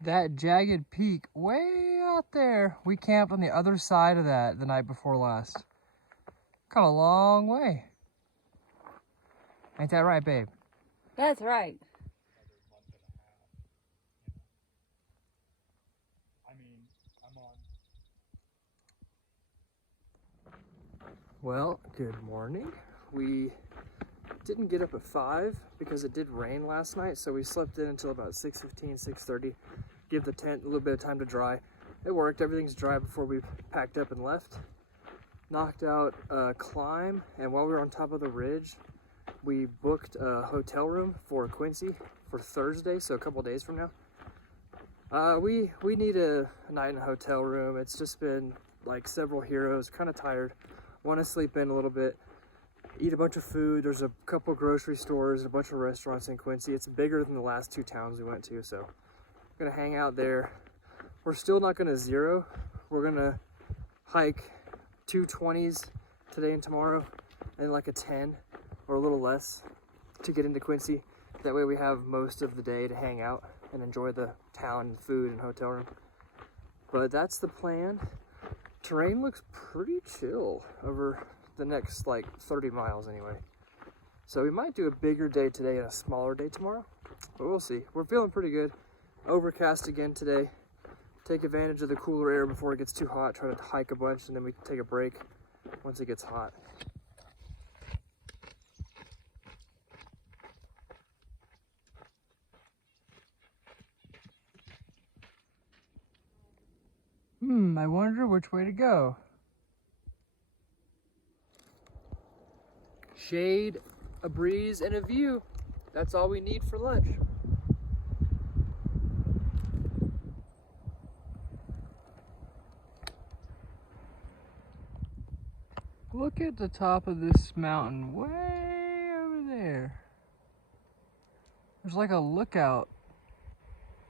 That jagged peak way out there, we camped on the other side of that the night before last. Kind of a long way. Ain't that right, babe? That's right. Well, good morning. We didn't get up at 5 because it did rain last night, so we slept in until about 6:15, 6:30. Give the tent a little bit of time to dry. It worked, everything's dry before we packed up and left. Knocked out a climb, and while we were on top of the ridge, we booked a hotel room for Quincy for Thursday, so a couple days from now. We need a night in a hotel room. It's just been like several heroes, kind of tired. Want to sleep in a little bit, eat a bunch of food. There's a couple grocery stores, a bunch of restaurants in Quincy. It's bigger than the last 2 towns we went to, so I'm gonna hang out there. We're still not gonna zero. We're gonna hike 2 20s today and tomorrow, and like a 10 or a little less to get into Quincy. That way we have most of the day to hang out and enjoy the town and food and hotel room. But that's the plan. Terrain looks pretty chill over the next like 30 miles anyway. So we might do a bigger day today and a smaller day tomorrow, but we'll see. We're feeling pretty good. Overcast again today. Take advantage of the cooler air before it gets too hot. Try to hike a bunch and then we can take a break once it gets hot. I wonder which way to go. Shade, a breeze, and a view. That's all we need for lunch. Look at the top of this mountain way over there. There's like a lookout,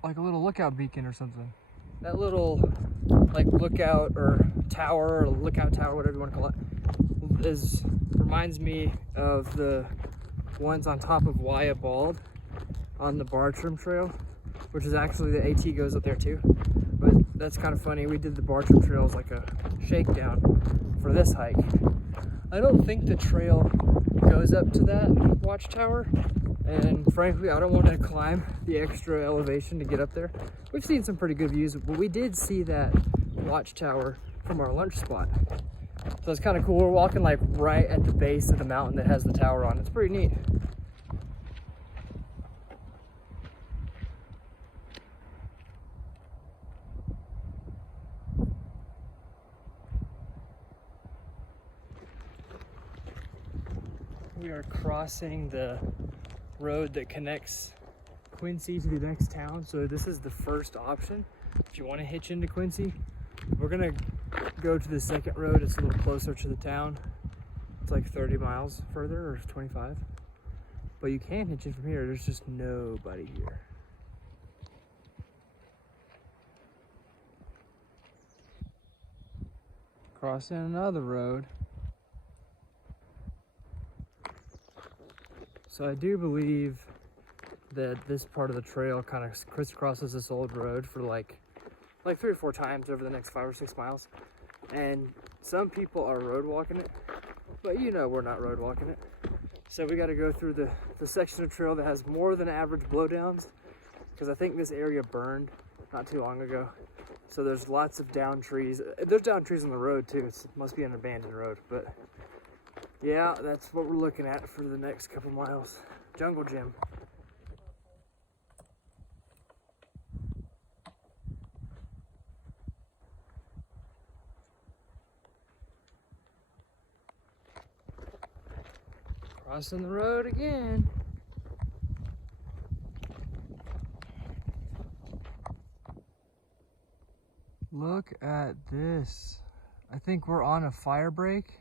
like a little lookout beacon or something. That little like lookout or tower or lookout tower, whatever you want to call it, reminds me of the ones on top of Waya Bald on the Bartram Trail, which is actually the AT goes up there too. But that's kind of funny. We did the Bartram Trail as like a shakedown for this hike. I don't think the trail goes up to that watchtower, and frankly I don't want to climb the extra elevation to get up there. We've seen some pretty good views, but we did see that watchtower from our lunch spot, so it's kind of cool. We're walking like right at the base of the mountain that has the tower on. It's pretty neat. We are crossing the road that connects Quincy to the next town. So this is the first option. If you want to hitch into Quincy, we're gonna go to the second road. It's a little closer to the town. It's like 30 miles further or 25. But you can hitch in from here. There's just nobody here. Crossing another road. So I do believe that this part of the trail kind of crisscrosses this old road for like 3 or 4 times over the next 5 or 6 miles. And some people are road walking it, but you know we're not road walking it. So we got to go through the section of trail that has more than average blowdowns, because I think this area burned not too long ago. So there's lots of down trees. There's down trees on the road too. It must be an abandoned road, but yeah, that's what we're looking at for the next couple miles. Jungle gym. Crossing the road again. Look at this. I think we're on a fire break.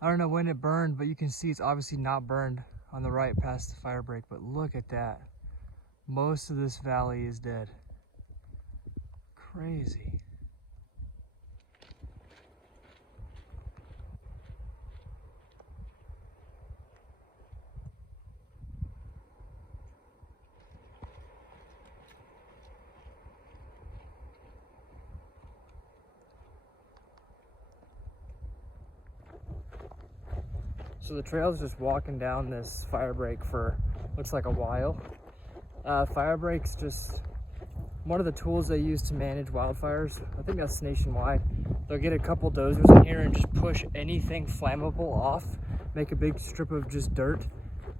I don't know when it burned, but you can see it's obviously not burned on the right past the fire break, but look at that. Most of this valley is dead. Crazy. So the trail's just walking down this fire break for looks like a while. Fire breaks just one of the tools they use to manage wildfires. I think that's nationwide. They'll get a couple dozers in here and just push anything flammable off, make a big strip of just dirt.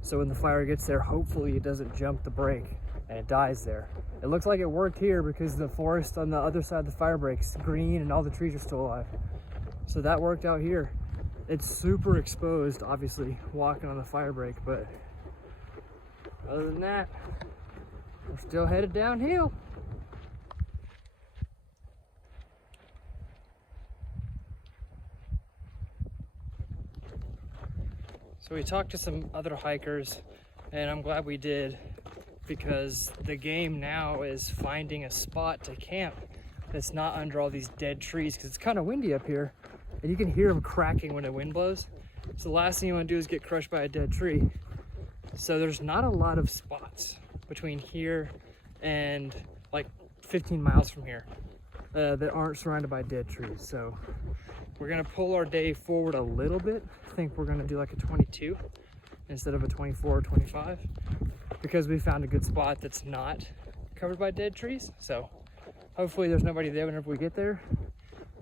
So when the fire gets there, hopefully it doesn't jump the break and it dies there. It looks like it worked here because the forest on the other side of the fire break's green and all the trees are still alive. So that worked out here. It's super exposed, obviously, walking on the fire break, but other than that, we're still headed downhill. So we talked to some other hikers, and I'm glad we did, because the game now is finding a spot to camp that's not under all these dead trees, because it's kind of windy up here and you can hear them cracking when the wind blows. So the last thing you want to do is get crushed by a dead tree. So there's not a lot of spots between here and like 15 miles from here that aren't surrounded by dead trees. So we're gonna pull our day forward a little bit. I think we're gonna do like a 22 instead of a 24 or 25, because we found a good spot that's not covered by dead trees. So hopefully there's nobody there whenever we get there,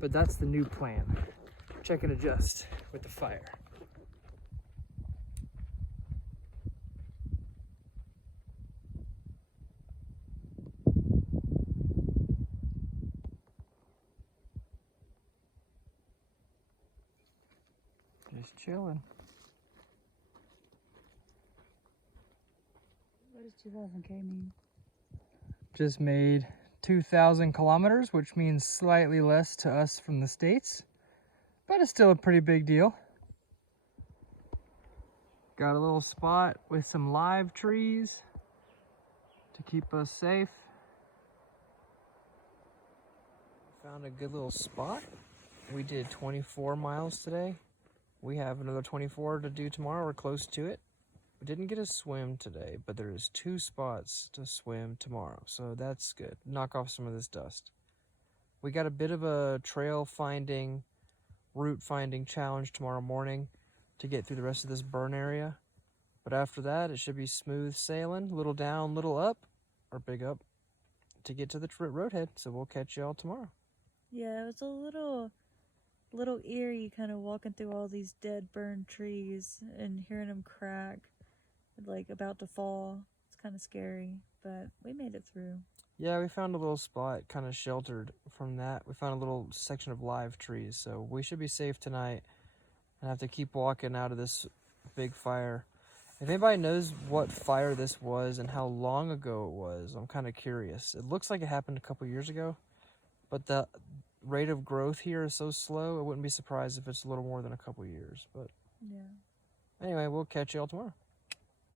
but that's the new plan. Check and adjust with the fire. Just chilling. What does 2000K mean? Just made 2,000 kilometers, which means slightly less to us from the States, but it's still a pretty big deal. Got a little spot with some live trees to keep us safe. Found a good little spot. We did 24 miles today. We have another 24 to do tomorrow. We're close to it. We didn't get a swim today, but there's 2 spots to swim tomorrow, so that's good. Knock off some of this dust. We got a bit of a trail finding, route finding challenge tomorrow morning to get through the rest of this burn area. But after that, it should be smooth sailing, little down, little up, or big up, to get to the roadhead. So we'll catch y'all tomorrow. Yeah, it was a little eerie kind of walking through all these dead burned trees and hearing them crack, like about to fall. It's kind of scary, but we made it through. Yeah, we found a little spot kind of sheltered from that. We found a little section of live trees, so we should be safe tonight and have to keep walking out of this big fire. If anybody knows what fire this was and how long ago it was, I'm kind of curious. It looks like it happened a couple years ago, but the rate of growth here is so slow, I wouldn't be surprised if it's a little more than a couple years. But yeah. Anyway, we'll catch y'all tomorrow.